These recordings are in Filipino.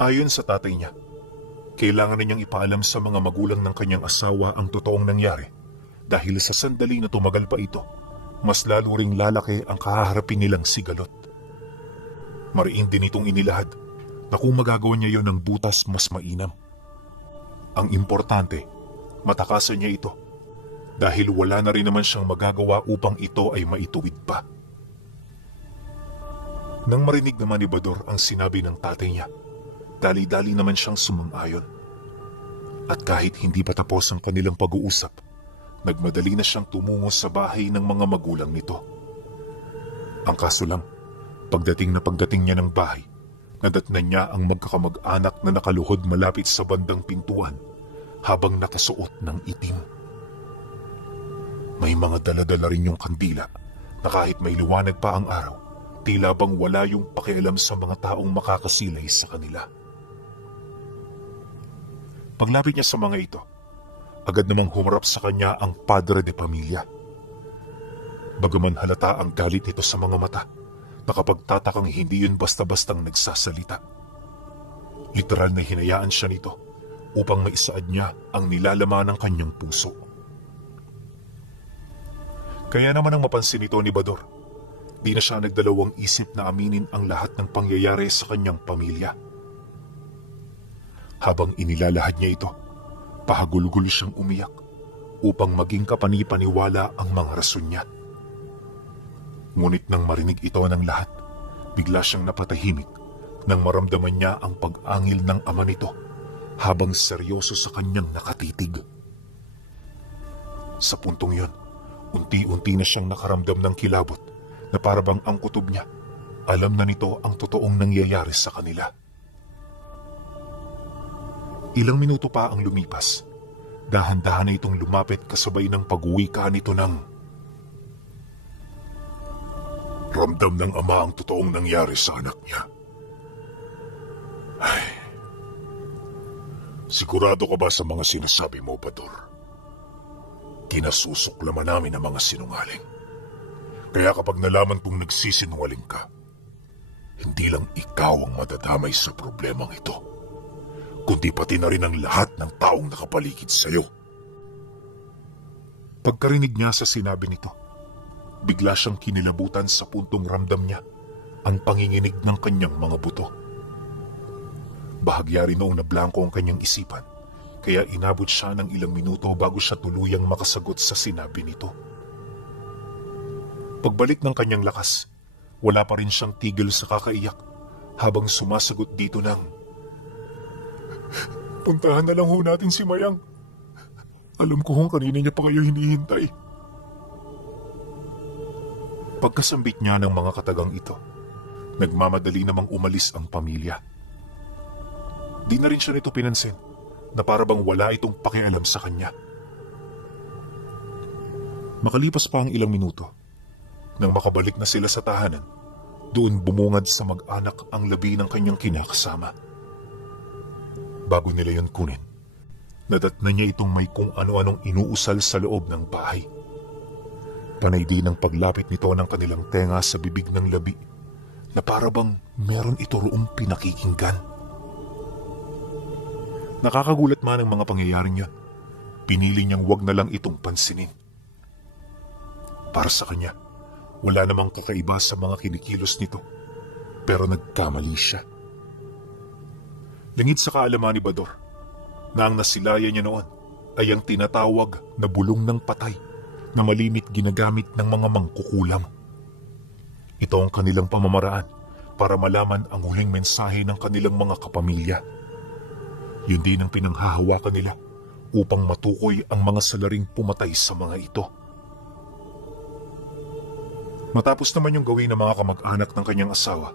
Ayon sa tatay niya, kailangan na niyang ipaalam sa mga magulang ng kanyang asawa ang totoong nangyari dahil sa sandali na tumagal pa ito, mas lalo ring lalaki ang kahaharapin nilang sigalot. Mariin din itong inilahad na kung magagawa niya yon ng butas mas mainam. Ang importante, matakasan niya ito dahil wala na rin naman siyang magagawa upang ito ay maituwid pa. Nang marinig naman ni Bador ang sinabi ng tatay niya, dali-dali naman siyang sumang-ayon. At kahit hindi pa tapos ang kanilang pag-uusap, nagmadali na siyang tumungo sa bahay ng mga magulang nito. Ang kaso lang, pagdating niya ng bahay, nadatnan niya ang magkakamag-anak na nakaluhod malapit sa bandang pintuan habang nakasuot ng itim. May mga dala-dala rin yung kandila na kahit may liwanag pa ang araw, tila bang wala yung pakialam sa mga taong makakasilay sa kanila. Paglapit niya sa mga ito, agad namang humarap sa kanya ang padre de pamilya. Bagaman halata ang galit nito sa mga mata, nakapagtatakang hindi yun basta-bastang nagsasalita. Literal na hinayaan siya nito upang maisaad niya ang nilalaman ng kanyang puso. Kaya naman ang mapansin nito ni Bador, di na siya nagdalawang isip na aminin ang lahat ng pangyayari sa kanyang pamilya. Habang inilalahad niya ito, pahagulgul siyang umiyak upang maging kapani-paniwala ang mga rason niya. Ngunit nang marinig ito ng lahat, bigla siyang napatahimik nang maramdaman niya ang pag-angil ng ama nito habang seryoso sa kanyang nakatitig. Sa puntong yon, unti-unti na siyang nakaramdam ng kilabot na parabang ang kutob niya, alam na nito ang totoong nangyayari sa kanila. Ilang minuto pa ang lumipas, dahan-dahan na itong lumapit kasabay ng pag-uwika nito ng, "Ramdam ng ama ang totoong nangyari sa anak niya. Ay, sigurado ka ba sa mga sinasabi mo, Bador? Kinasusuklaman namin ang mga sinungaling. Kaya kapag nalaman kong nagsisinungaling ka, hindi lang ikaw ang madadamay sa problemang ito, kundi pati na rin ang lahat ng taong nakapaligid sa iyo." Pagkarinig niya sa sinabi nito, bigla siyang kinilabutan sa puntong ramdam niya ang panginginig ng kanyang mga buto. Bahagya rin noong nablangko ang kanyang isipan, kaya inabot siya ng ilang minuto bago siya tuluyang makasagot sa sinabi nito. Pagbalik ng kanyang lakas, wala pa rin siyang tigil sa kakaiyak habang sumasagot dito ng, "Puntahan na lang ho natin si Mayang. Alam ko kung kanina niya pa kayo hinihintay." Pagkasambit niya ng mga katagang ito, nagmamadali namang umalis ang pamilya. Di na rin siya nito pinansin na parabang wala itong pakialam sa kanya. Makalipas pa ang ilang minuto, nang makabalik na sila sa tahanan, doon bumungad sa mag-anak ang labi ng kanyang kinakasama. Bago nila yon kunin, nadatnan niya itong may kung ano-anong inuusal sa loob ng bahay. Panay din ang paglapit nito ng kanilang tenga sa bibig ng labi na parabang meron ito roong pinakikinggan. Nakakagulat man ang mga pangyayaring yan, pinili niyang wag na lang itong pansinin. Para sa kanya, wala namang kakaiba sa mga kinikilos nito, pero nagkamali siya. Lingid sa kaalaman ni Bador na ang nasilayan niya noon ay ang tinatawag na bulong ng patay na malimit ginagamit ng mga mangkukulam. Ito ang kanilang pamamaraan para malaman ang huling mensahe ng kanilang mga kapamilya. Yun din ang pinanghahawakan nila upang matukoy ang mga salaring pumatay sa mga ito. Matapos naman yung gawin ng mga kamag-anak ng kanyang asawa,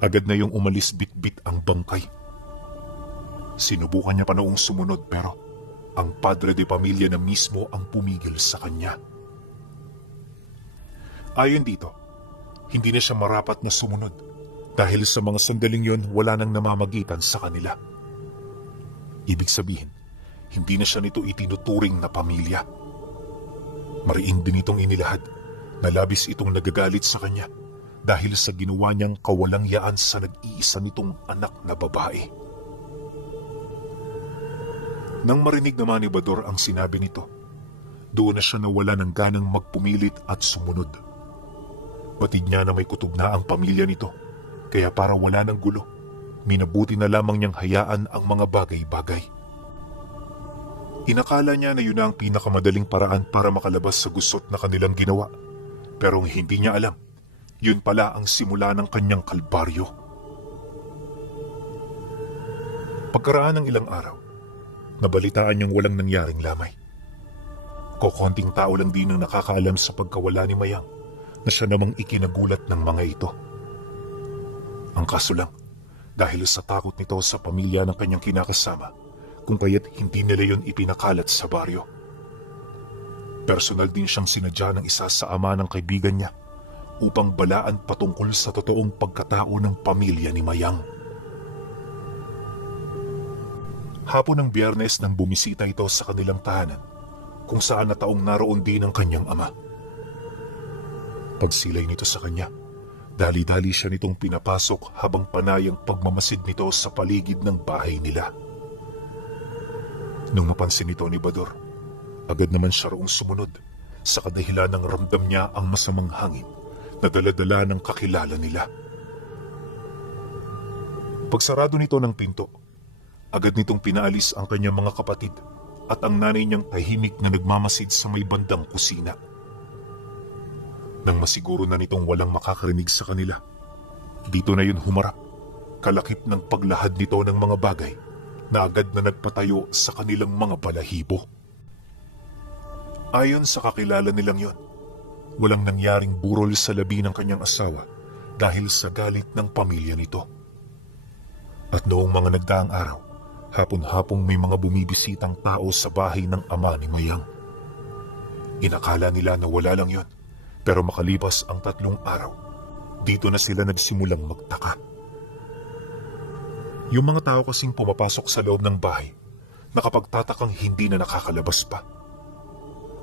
agad na yung umalis bit-bit ang bangkay. Sinubukan niya pa noong sumunod pero ang padre de pamilya na mismo ang pumigil sa kanya. Ayon dito, hindi na siya marapat na sumunod dahil sa mga sandaling yon wala nang namamagitan sa kanila. Ibig sabihin, hindi na siya nito itinuturing na pamilya. Mariin din itong inilahad na labis itong nagagalit sa kanya dahil sa ginawa niyang kawalang yaan sa nag-iisa nitong anak na babae. Nang marinig naman ni Bador ang sinabi nito, doon na siya nawala ng ganang magpumilit at sumunod. Batid niya na may kutob na ang pamilya nito, kaya para wala ng gulo, minabuti na lamang niyang hayaan ang mga bagay-bagay. Inakala niya na yun na ang pinakamadaling paraan para makalabas sa gusot na kanilang ginawa, pero hindi niya alam, yun pala ang simula ng kanyang kalbaryo. Pagkaraan ng ilang araw, nabalitaan niyang walang nangyaring lamay. Kokonting tao lang din ang nakakaalam sa pagkawala ni Mayang na siya namang ikinagulat ng mga ito. Ang kaso lang, dahil sa takot nito sa pamilya ng kanyang kinakasama, kung kaya't hindi nila yun ipinakalat sa baryo. Personal din siyang sinadya ng isa sa ama ng kaibigan niya upang balaan patungkol sa totoong pagkatao ng pamilya ni Mayang. Hapon ng Biyernes nang bumisita ito sa kanilang tahanan, kung saan na taong naroon din ang kanyang ama. Pagsilay nito sa kanya, dali-dali siya nitong pinapasok habang panayang pagmamasid nito sa paligid ng bahay nila. Nung mapansin nito ni Bador, agad naman siya roong sumunod sa kadahilan ng ramdam niya ang masamang hangin na dala-dala ng kakilala nila. Pagsarado nito ng pinto, agad nitong pinaalis ang kanyang mga kapatid at ang nanay niyang tahimik na nagmamasid sa may bandang kusina. Nang masiguro na nitong walang makakarinig sa kanila, dito na yun humarap, kalakip ng paglahad nito ng mga bagay na agad na nagpatayo sa kanilang mga balahibo. Ayon sa kakilala nilang yon, walang nangyaring burol sa labi ng kanyang asawa dahil sa galit ng pamilya nito. At noong mga nagdaang araw, hapon-hapong may mga bumibisitang tao sa bahay ng ama ni Mayang. Inakala nila na wala lang yon, pero makalipas ang 3 araw, dito na sila nagsimulang magtaka. Yung mga tao kasing pumapasok sa loob ng bahay, nakapagtatakang hindi na nakakalabas pa.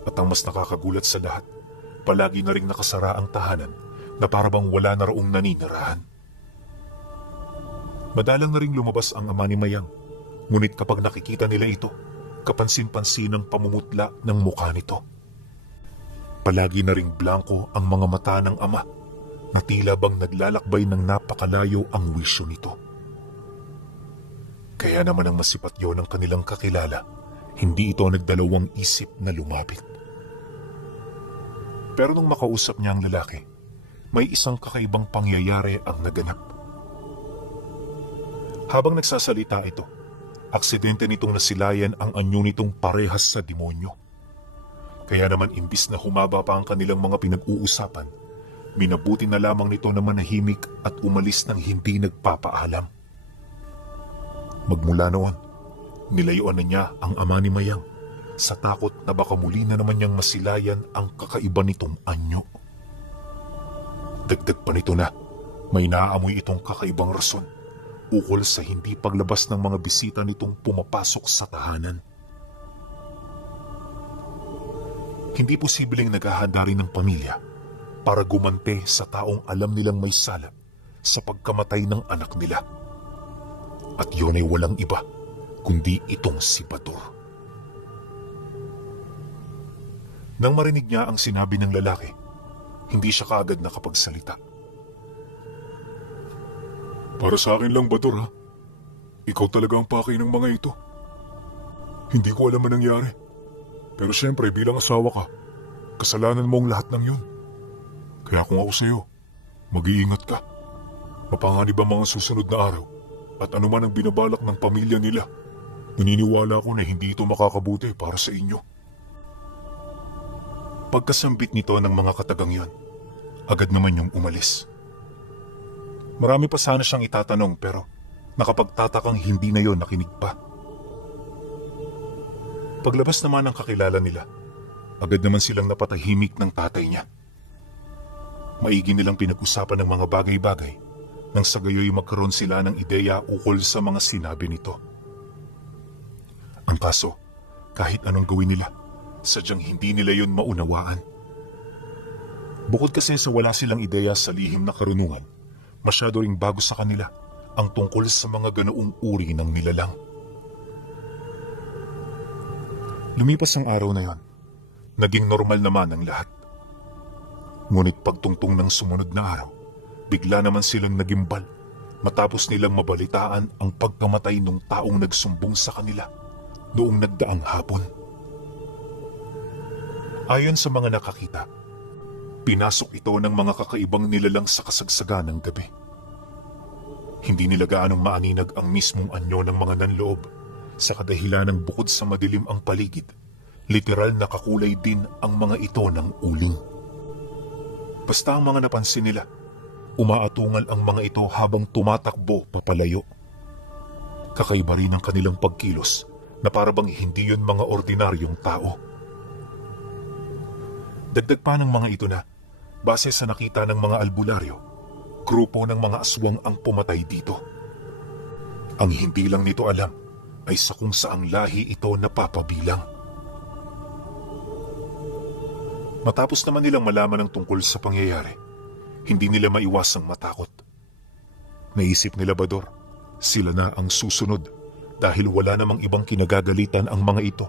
At ang mas nakakagulat sa lahat, palagi na ring nakasara ang tahanan na parabang wala na roong naninirahan. Madalang na ring lumabas ang ama ni Mayang, ngunit kapag nakikita nila ito, kapansin-pansin ang pamumutla ng mukha nito. Palagi na ring blanko ang mga mata ng ama na tila bang naglalakbay ng napakalayo ang wisyo nito. Kaya naman ang masipat yon ng kanilang kakilala, hindi ito nagdalawang isip na lumapit. Pero nung makausap niya ang lalaki, may isang kakaibang pangyayari ang naganap. Habang nagsasalita ito, aksidente nitong nasilayan ang anyo nitong parehas sa demonyo. Kaya naman imbis na humaba pa ang kanilang mga pinag-uusapan, minabuti na lamang nito na manahimik at umalis ng hindi nagpapaalam. Magmula noon, nilayuan na niya ang ama ni Mayang sa takot na baka muli na naman niyang masilayan ang kakaiba nitong anyo. Dagdag pa nito na may naaamoy itong kakaibang rason ukol sa hindi paglabas ng mga bisita nitong pumapasok sa tahanan. Hindi posibleng naghahanda rin ng pamilya para gumante sa taong alam nilang may sala sa pagkamatay ng anak nila. At yun ay walang iba kundi itong si Bador. Nang marinig niya ang sinabi ng lalaki, hindi siya kaagad nakapagsalita. Para sa akin lang, Bador, ha? Ikaw talaga ang pakay ng mga ito. Hindi ko alam ang nangyari. Pero siyempre bilang asawa ka, kasalanan mo ang lahat ng yun. Kaya kung ako sa'yo, mag-iingat ka. Mapanganib ang mga susunod na araw at anuman ang binabalak ng pamilya nila. Naniniwala ako na hindi ito makakabuti para sa inyo. Pagkasambit nito ng mga katagang yon, agad naman yung umalis. Marami pa sana siyang itatanong pero nakapagtatakang hindi na yon nakinig pa. Paglabas naman ng kakilala nila, agad naman silang napatahimik ng tatay niya. Maigi nilang pinag-usapan ng mga bagay-bagay nang sa gayoy magkaroon sila ng ideya ukol sa mga sinabi nito. Ang kaso, kahit anong gawin nila, sadyang hindi nila yon maunawaan. Bukod kasi sa wala silang ideya sa lihim na karunungan, masyado ring bago sa kanila ang tungkol sa mga ganoong uri ng nilalang. Lumipas ang araw na yon. Naging normal naman ang lahat. Ngunit pagtungtong ng sumunod na araw, bigla naman silang nagimbal matapos nilang mabalitaan ang pagkamatay ng taong nagsumbong sa kanila noong nagdaang hapon. Ayon sa mga nakakita, pinasok ito ng mga kakaibang nilalang sa kasagsagan ng gabi. Hindi nila gaanong maaninag ang mismong anyo ng mga nanloob sa kadahilan ng bukod sa madilim ang paligid, literal na kakulay din ang mga ito ng uling. Basta ang mga napansin nila, umaatungal ang mga ito habang tumatakbo papalayo. Kakaiba rin ang kanilang pagkilos na parabang hindi yun mga ordinaryong tao. Dagdag pa ng mga ito na, base sa nakita ng mga albularyo, grupo ng mga aswang ang pumatay dito. Ang hindi lang nito alam ay sa kung saang lahi ito napapabilang. Matapos naman nilang malaman ang tungkol sa pangyayari, hindi nila maiwasang matakot. Naisip nila Bador, sila na ang susunod dahil wala namang ibang kinagagalitan ang mga ito,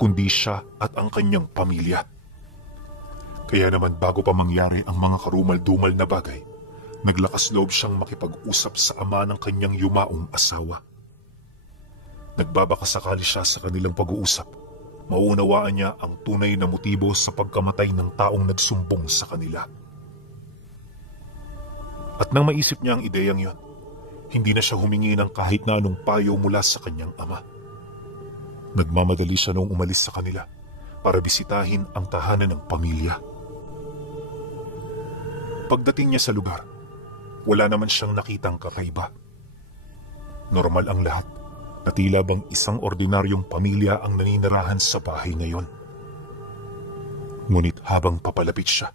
kundi siya at ang kanyang pamilya. Kaya naman bago pa mangyari ang mga karumal-dumal na bagay, naglakas loob siyang makipag-usap sa ama ng kanyang yumaong asawa. Nagbabakasakali siya sa kanilang pag-uusap. Maunawaan niya ang tunay na motibo sa pagkamatay ng taong nagsumbong sa kanila. At nang maisip niya ang ideyang yon, hindi na siya humingi ng kahit na anong payo mula sa kanyang ama. Nagmamadali siya noong umalis sa kanila para bisitahin ang tahanan ng pamilya. Pagdating niya sa lugar, wala naman siyang nakitang kakaiba. Normal ang lahat, na tila bang isang ordinaryong pamilya ang naninirahan sa bahay na yon. Ngunit habang papalapit siya,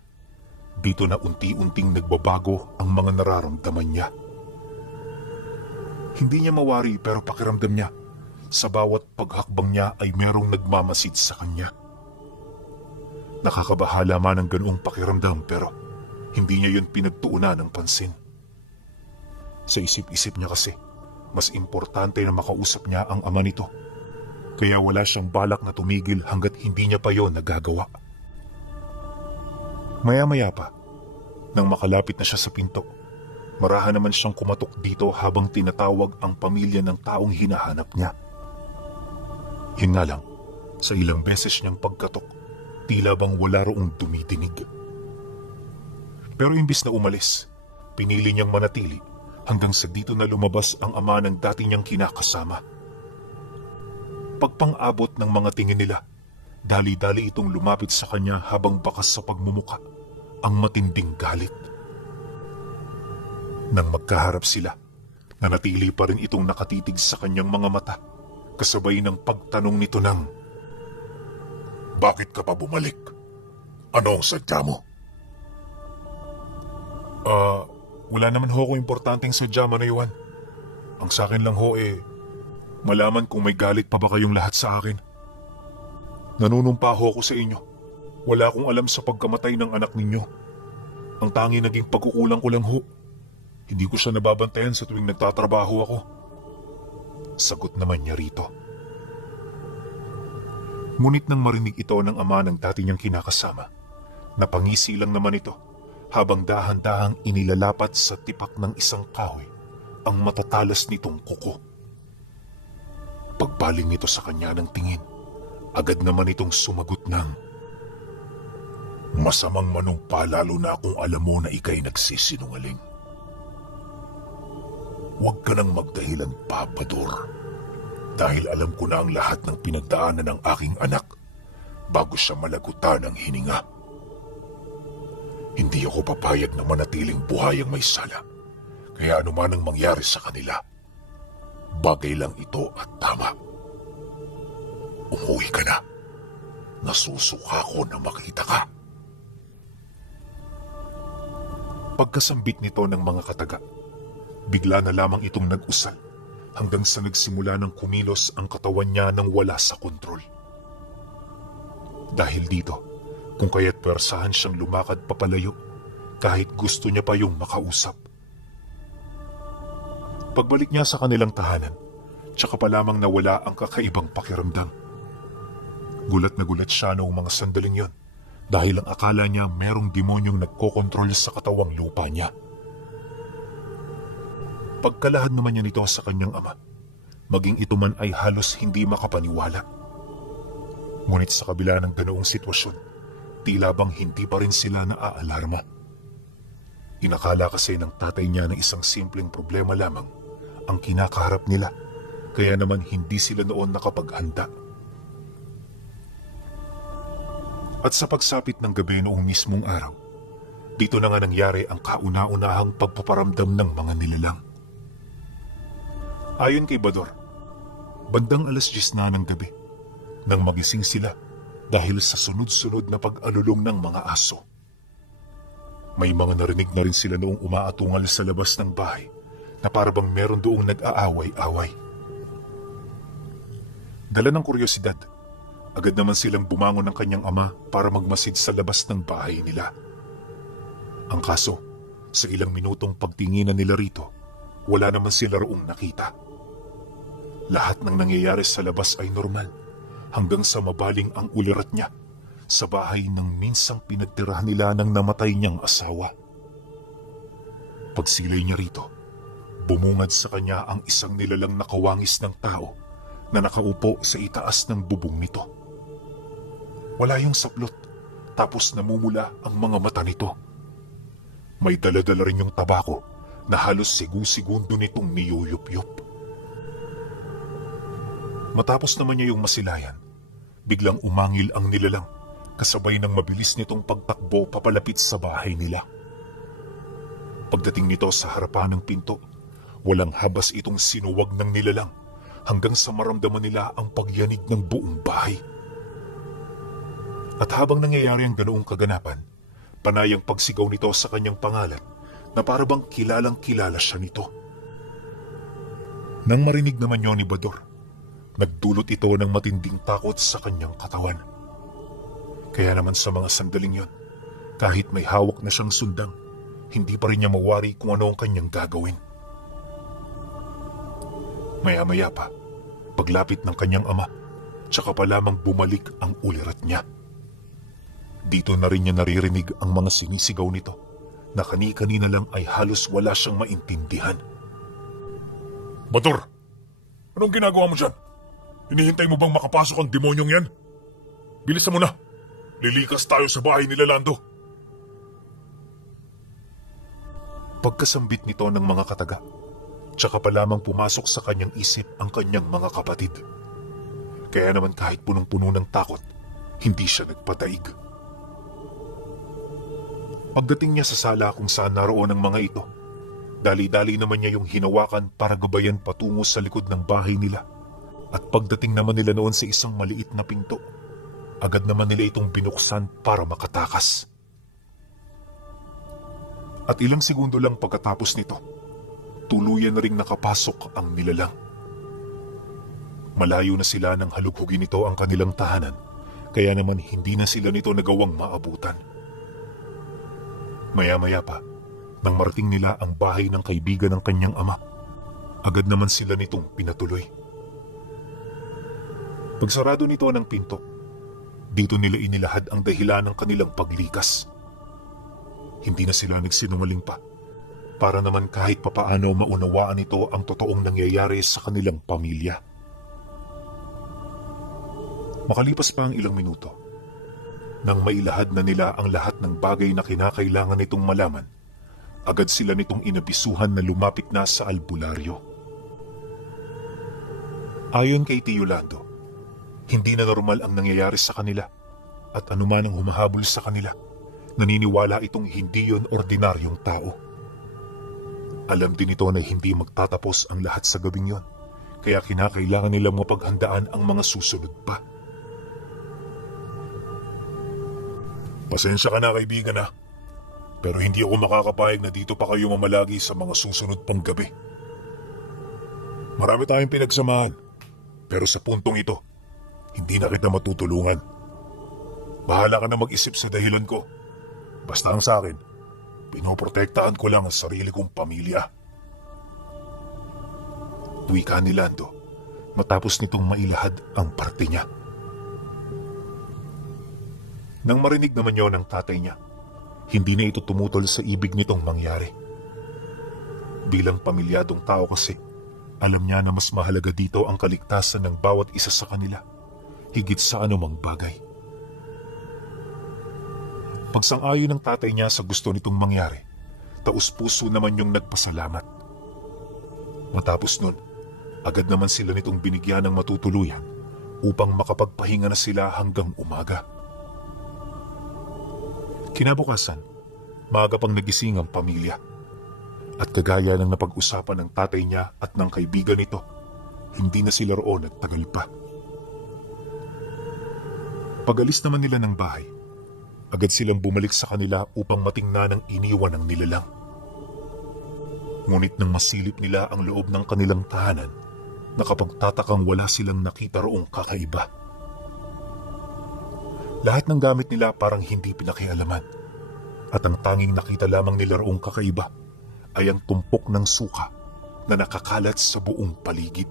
dito na unti-unting nagbabago ang mga nararamdaman niya. Hindi niya mawari pero pakiramdam niya, sa bawat paghakbang niya ay merong nagmamasid sa kanya. Nakakabahala man ang ganoong pakiramdam pero hindi niya yun pinagtuunan ng pansin. Sa isip-isip niya kasi, mas importante na makausap niya ang ama nito. Kaya wala siyang balak na tumigil hanggat hindi niya pa yon nagagawa. Maya-maya pa, nang makalapit na siya sa pinto, marahan naman siyang kumatok dito habang tinatawag ang pamilya ng taong hinahanap niya. Yun nga lang, sa ilang beses niyang pagkatok, tila bang wala roong dumidinig. Pero imbis na umalis, pinili niyang manatili hanggang sa dito na lumabas ang ama ng dati niyang kinakasama. Pagpang-abot ng mga tingin nila, dali-dali itong lumapit sa kanya habang bakas sa pagmumuka ang matinding galit. Nang magkaharap sila, nanatili pa rin itong nakatitig sa kanyang mga mata, kasabay ng pagtanong nito ng, "Bakit ka pa bumalik? Ano ang sadya mo?" Wala naman ho ko importanteng sadya, Manaywan. Ang sa akin lang ho malaman kung may galit pa ba kayong lahat sa akin. Nanunumpa ho ko sa inyo. Wala akong alam sa pagkamatay ng anak ninyo. Ang tangi naging pagkukulang ko lang ho. Hindi ko siya nababantayan sa tuwing nagtatrabaho ako. Sagot naman niya rito. Ngunit nang marinig ito ng ama ng dati niyang kinakasama, napangisi lang naman ito habang dahan-dahang inilalapat sa tipak ng isang kahoy ang matatalas nitong kuko. Pagbaling nito sa kanya ng tingin, agad naman itong sumagot ng, "Masamang manumpa lalo na kung alam mo na ika'y nagsisinungaling. Huwag ka nang magdahilan pa, Bador, dahil alam ko na ang lahat ng pinagdaanan ng aking anak bago siya malagutan ng hininga. Hindi ako papayag na manatiling buhay ang may sala, kaya anuman ang mangyari sa kanila, bagay lang ito at tama. Umuwi ka na. Nasusuka ko na makita ka." Pagkasambit nito ng mga kataga, bigla na lamang itong nag-usal hanggang sa nagsimula ng kumilos ang katawan niya nang wala sa kontrol. Dahil dito, kung kaya't persahan siyang lumakad papalayo kahit gusto niya pa yung makausap. Pagbalik niya sa kanilang tahanan, tsaka pa lamang nawala ang kakaibang pakiramdam. Gulat na gulat siya noong mga sandaling yon dahil ang akala niya merong demonyong nagkokontrol sa katawang lupa niya. Pagkalahad naman niya nito sa kanyang ama, maging ito man ay halos hindi makapaniwala. Ngunit sa kabila ng ganoong sitwasyon, tila bang hindi pa rin sila naaalarma. Inakala kasi ng tatay niya na isang simpleng problema lamang ang kinakaharap nila, kaya naman hindi sila noon nakapaghanda. At sa pagsapit ng gabi noong mismong araw, dito na nga nangyari ang kauna-unahang pagpaparamdam ng mga nilalang. Ayon kay Bador, bandang 10:00 na ng gabi nang magising sila dahil sa sunod-sunod na pag-alulong ng mga aso. May mga narinig na rin sila noong umaatungal sa labas ng bahay na parabang meron doong nag-aaway-away. Dala ng kuryosidad, agad naman silang bumangon ng kanyang ama para magmasid sa labas ng bahay nila. Ang kaso, sa ilang minutong pagtinginan nila rito, wala naman sila roong nakita. Lahat ng nangyayari sa labas ay normal hanggang sa mabaling ang ulirat niya sa bahay ng minsang pinagtirahan nila ng namatay niyang asawa. Pagsilay niya rito, bumungad sa kanya ang isang nilalang nakawangis ng tao na nakaupo sa itaas ng bubong nito. Wala yung saplot, tapos namumula ang mga mata nito. May dala-dala rin yung tabako na halos sigu-segundo nitong niyuyup-yup. Matapos naman niya yung masilayan, biglang umangil ang nilalang kasabay ng mabilis nitong pagtakbo papalapit sa bahay nila. Pagdating nito sa harapan ng pinto, walang habas itong sinuwag ng nilalang hanggang sa maramdaman nila ang pagyanig ng buong bahay. At habang nangyayari ang ganoong kaganapan, panay ang pagsigaw nito sa kanyang pangalan na parabang kilalang kilala siya nito. Nang marinig naman yun ni Bador, nagdulot ito ng matinding takot sa kanyang katawan. Kaya naman sa mga sandaling yon, kahit may hawak na siyang sundang, hindi pa rin niya mawari kung ano ang kanyang gagawin. Maya-maya pa, paglapit ng kanyang ama, tsaka pa lamang bumalik ang ulirat niya. Dito na rin niya naririnig ang mga sinisigaw nito na kani-kanina lang ay halos wala siyang maintindihan. Bador! Anong ginagawa mo dyan? Hinihintay mo bang makapasok ang demonyong yan? Bilisan mo na! Lilikas tayo sa bahay nila Lando! Pagkasambit nito ng mga kataga, tsaka pa lamang pumasok sa kanyang isip ang kanyang mga kapatid. Kaya naman kahit punong-puno ng takot, hindi siya nagpataig. Pagdating niya sa sala kung saan naroon ang mga ito, dali-dali naman niya yung hinawakan para gabayan patungo sa likod ng bahay nila. At pagdating naman nila noon sa isang maliit na pinto, agad naman nila itong binuksan para makatakas. At ilang segundo lang pagkatapos nito, tuluyan na ring nakapasok ang nilalang. Malayo na sila nang halughugin nito ang kanilang tahanan, kaya naman hindi na sila nito nagawang maabutan. Maya-maya pa, nang marating nila ang bahay ng kaibigan ng kanyang ama, agad naman sila nitong pinatuloy. Pagsarado nito ng pinto, dito nila inilahad ang dahilan ng kanilang paglikas. Hindi na sila nagsinungaling pa, para naman kahit papaano maunawaan nito ang totoong nangyayari sa kanilang pamilya. Makalipas pa ang ilang minuto, nang mailahad na nila ang lahat ng bagay na kinakailangan nitong malaman, agad sila nitong inabisuhan na lumapit na sa albularyo. Ayon kay Tio Lando, hindi na normal ang nangyayari sa kanila at anuman ang humahabol sa kanila, naniniwala itong hindi yon ordinaryong tao. Alam din ito na hindi magtatapos ang lahat sa gabing yon, kaya kinakailangan nilang mapaghandaan ang mga susunod pa. Pasensya ka na kaibigan ha, pero hindi ako makakapayag na dito pa kayo mamalagi sa mga susunod pang gabi. Marami tayong pinagsamahan, pero sa puntong ito, hindi na kita matutulungan. Bahala ka na mag-isip sa dahilan ko. Basta ang sa akin, pinoprotektahan ko lang ang sarili kong pamilya. Wika ni Lando matapos nitong mailahad ang parte niya. Nang marinig naman yon ng tatay niya, hindi na ito tumutol sa ibig nitong mangyari. Bilang pamilyadong tao kasi, alam niya na mas mahalaga dito ang kaligtasan ng bawat isa sa kanila, higit sa anumang bagay. Pagsang-ayon ng tatay niya sa gusto nitong mangyari, taus-puso naman yung nagpasalamat. Matapos nun, agad naman sila nitong binigyan ng matutuluyan upang makapagpahinga na sila hanggang umaga. Kinabukasan, maaga pang nagising ang pamilya. At kagaya ng napag-usapan ng tatay niya at ng kaibigan nito, hindi na sila roon nagtagal pa. Pag-alis naman nila ng bahay, agad silang bumalik sa kanila upang matingnan ang iniwan ng nilalang. Ngunit nang masilip nila ang loob ng kanilang tahanan, nakapagtatakang wala silang nakita roong kakaiba. Lahat ng gamit nila parang hindi pinakialaman, at ang tanging nakita lamang nila roong kakaiba ay ang tumpok ng suka na nakakalat sa buong paligid.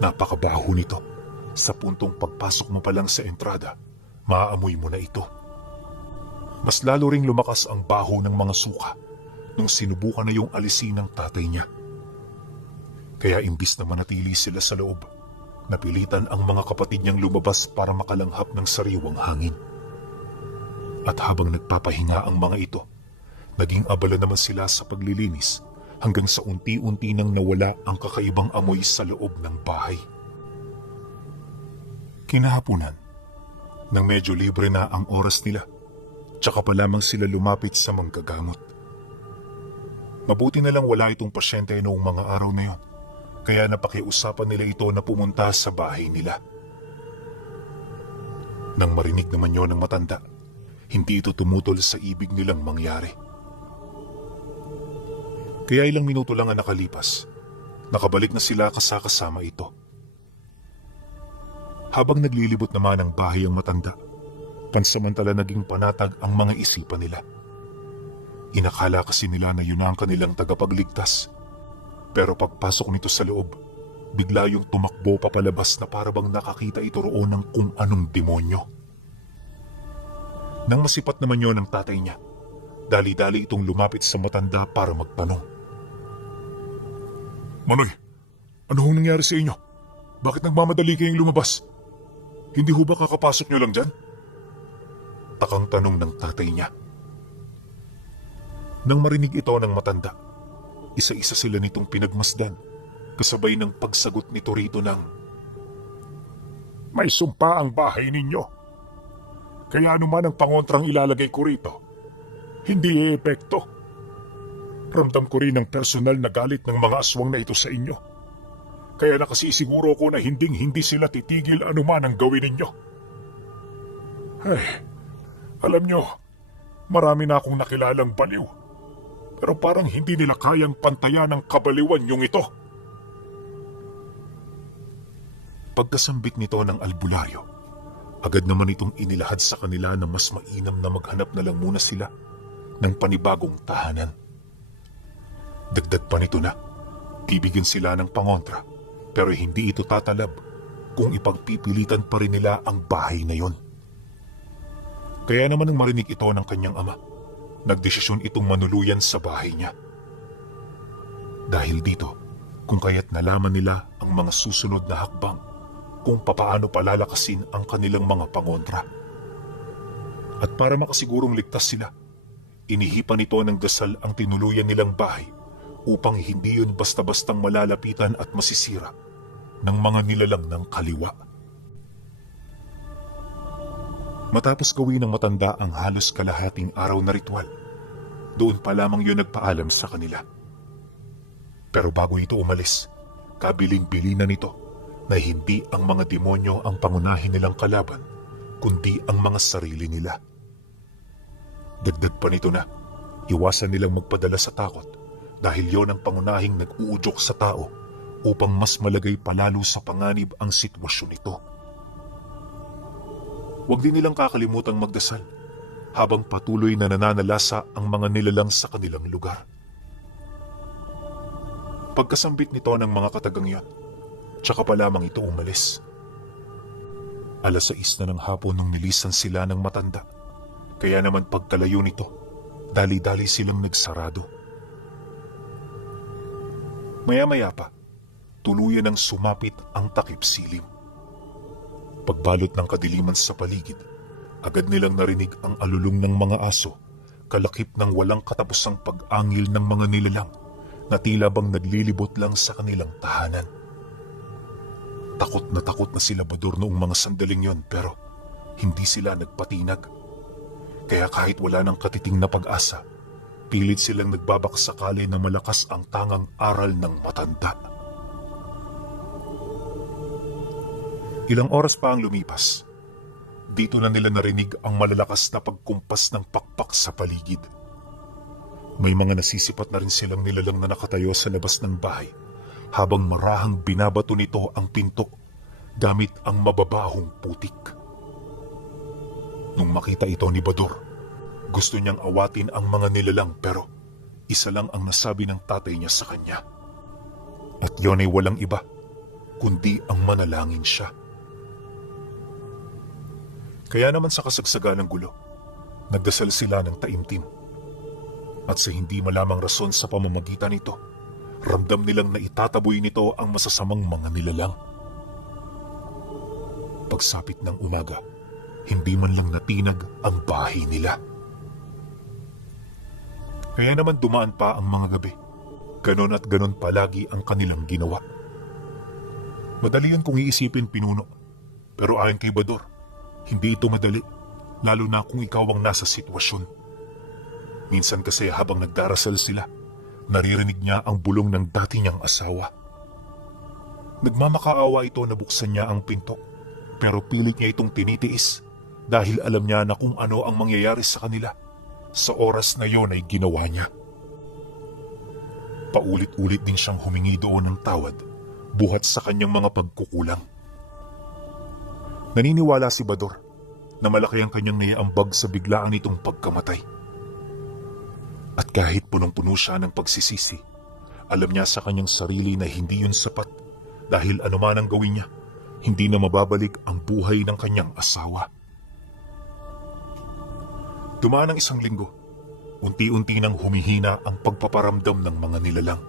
Napakabaho nito. Sa puntong pagpasok mo pa lang sa entrada, maaamoy mo na ito. Mas lalo ring lumakas ang baho ng mga suka nung sinubukan na yung alisin ng tatay niya. Kaya imbis na manatili sila sa loob, napilitan ang mga kapatid niyang lumabas para makalanghap ng sariwang hangin. At habang nagpapahinga ang mga ito, naging abala naman sila sa paglilinis hanggang sa unti-unti nang nawala ang kakaibang amoy sa loob ng bahay. Kinahapunan, nang medyo libre na ang oras nila, tsaka pa lamang sila lumapit sa manggagamot. Mabuti na lang wala itong pasyente noong mga araw na yon, kaya napakiusapan nila ito na pumunta sa bahay nila. Nang marinig naman yon ng matanda, hindi ito tumutol sa ibig nilang mangyari. Kaya ilang minuto lang ang nakalipas, nakabalik na sila kasama ito. Habang naglilibot naman ang bahay ang matanda, pansamantala naging panatag ang mga isipan nila. Inakala kasi nila na yun ang kanilang tagapagligtas. Pero pagpasok nito sa loob, bigla yung tumakbo papalabas na parabang nakakita ito roon ng kung anong demonyo. Nang masipat naman yon ng tatay niya, dali-dali itong lumapit sa matanda para magtanong. Manoy, ano hong nangyari sa inyo? Bakit nagmamadali kayong lumabas? Hindi ho ba kakapasok nyo lang dyan? Takang tanong ng tatay niya. Nang marinig ito ng matanda, isa-isa sila nitong pinagmasdan, kasabay ng pagsagot nito rito ng, may sumpa ang bahay ninyo. Kaya anuman ang pangontrang ilalagay ko rito, hindi e-epekto. Ramdam ko rin ang personal na galit ng mga aswang na ito sa inyo. Kaya nakasisiguro ko na hindi sila titigil anuman ang gawin ninyo. Ay, alam nyo, marami na akong nakilalang baliw. Pero parang hindi nila kayang pantayan ng kabaliwan yung ito. Pagkasambit nito ng albularyo, agad naman itong inilahad sa kanila na mas mainam na maghanap na lang muna sila ng panibagong tahanan. Dagdag pa nito na, bibigyan sila ng pangontra. Pero hindi ito tatalab kung ipagpipilitan pa rin nila ang bahay na yon. Kaya naman nang marinig ito ng kanyang ama, nagdesisyon itong manuluyan sa bahay niya. Dahil dito, kung kaya't nalaman nila ang mga susunod na hakbang kung papaano palalakasin ang kanilang mga pangontra. At para makasigurong ligtas sila, inihipan nito ng dasal ang tinuluyan nilang bahay upang hindi yun basta-bastang malalapitan at masisira ng mga nilalang ng kaliwa. Matapos gawin ng matanda ang halos kalahating araw na ritual, doon pa lamang yun nagpaalam sa kanila. Pero bago ito umalis, kabiling-bili na nito na hindi ang mga demonyo ang pangunahin nilang kalaban, kundi ang mga sarili nila. Dagdag pa nito na, iwasan nilang magpadala sa takot dahil yon ang pangunahing nag-uudyok sa tao upang mas malagay palalo sa panganib ang sitwasyon nito. Huwag din nilang kakalimutang magdasal habang patuloy na nananalasa ang mga nilalang sa kanilang lugar. Pagkasambit nito ng mga katagang yan, tsaka pa lamang ito umalis. 6:00 na ng hapon nung nilisan sila ng matanda. Kaya naman pagkalayo nito, dali-dali silang nagsarado. Maya-maya pa, tuluyan ang sumapit ang takip silim. Pagbalot ng kadiliman sa paligid, agad nilang narinig ang alulong ng mga aso, kalakip ng walang katapusang pag-angil ng mga nilalang na tila bang naglilibot lang sa kanilang tahanan. Takot na sila Bador noong mga sandaling yon, pero hindi sila nagpatinag. Kaya kahit wala ng katiting na pag-asa, pilit silang nagbabakasakali na malakas ang tangang aral ng matanda. Ilang oras pa ang lumipas. Dito na nila narinig ang malalakas na pagkumpas ng pakpak sa paligid. May mga nasisipat na rin silang nilalang na nakatayo sa labas ng bahay habang marahang binabato nito ang pinto gamit ang mababahong putik. Nung makita ito ni Bador, gusto niyang awatin ang mga nilalang pero isa lang ang nasabi ng tatay niya sa kanya. At yun ay walang iba, kundi ang manalangin siya. Kaya naman sa kasagsagan ng gulo, nagdasal sila ng taimtim. At sa hindi malamang rason sa pamamagitan nito, ramdam nilang na itataboy nito ang masasamang mga nilalang. Pagsapit ng umaga, hindi man lang natinag ang bahay nila. Kaya naman dumaan pa ang mga gabi. Ganon at ganon palagi ang kanilang ginawa. Madali yan kung iisipin, Pinuno. Pero ayon kay Bador, hindi ito madali, lalo na kung ikaw ang nasa sitwasyon. Minsan kasi habang nagdarasal sila, naririnig niya ang bulong ng dati niyang asawa. Nagmamakaawa ito na buksan niya ang pinto, pero pilit niya itong tinitiis dahil alam niya na kung ano ang mangyayari sa kanila. Sa oras na yon ay ginawa niya. Paulit-ulit din siyang humingi doon ng tawad buhat sa kanyang mga pagkukulang. Naniniwala si Bador na malaki ang kanyang naiambag sa biglaan nitong pagkamatay. At kahit punong-puno siya ng pagsisisi, alam niya sa kanyang sarili na hindi yun sapat dahil anuman ang gawin niya, hindi na mababalik ang buhay ng kanyang asawa. Dumaan ang 1 linggo, unti-unti nang humihina ang pagpaparamdam ng mga nilalang.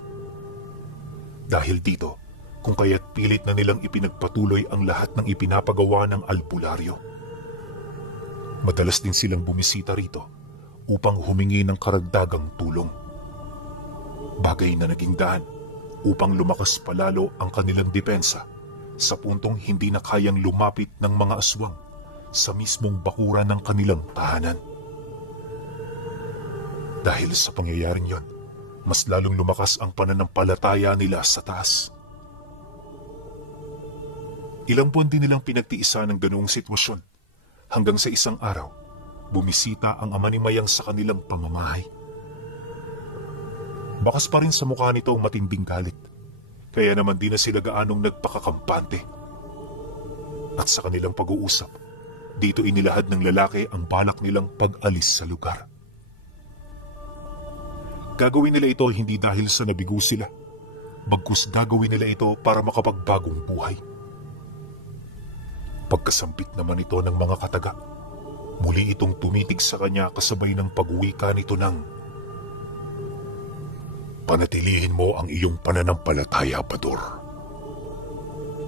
Dahil dito, kung kaya't pilit na nilang ipinagpatuloy ang lahat ng ipinapagawa ng albularyo. Madalas din silang bumisita rito upang humingi ng karagdagang tulong. Bagay na naging daan upang lumakas palalo ang kanilang depensa sa puntong hindi na kayang lumapit ng mga aswang sa mismong bakuran ng kanilang tahanan. Dahil sa pangyayaring yon, mas lalong lumakas ang pananampalataya nila sa taas. Ilang buwan din nilang pinagtiisa ng ganoong sitwasyon hanggang sa isang araw, bumisita ang ama ni Mayang sa kanilang pamamahay. Bakas pa rin sa mukha nito ang matinding galit, kaya naman di na sila gaanong nagpakakampante. At sa kanilang pag-uusap, dito inilahad ng lalaki ang balak nilang pag-alis sa lugar. Gagawin nila ito hindi dahil sa nabigo sila, bagkus gagawin nila ito para makapagbagong buhay. Pagkasampit naman ito ng mga kataga, muli itong tumitig sa kanya kasabay ng pag-uwika nito ng, "Panatilihin mo ang iyong pananampalataya, Bador.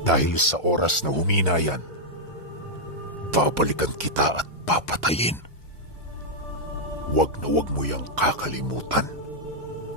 Dahil sa oras na humina yan, babalikan kita at papatayin. Huwag na huwag mo yang kakalimutan."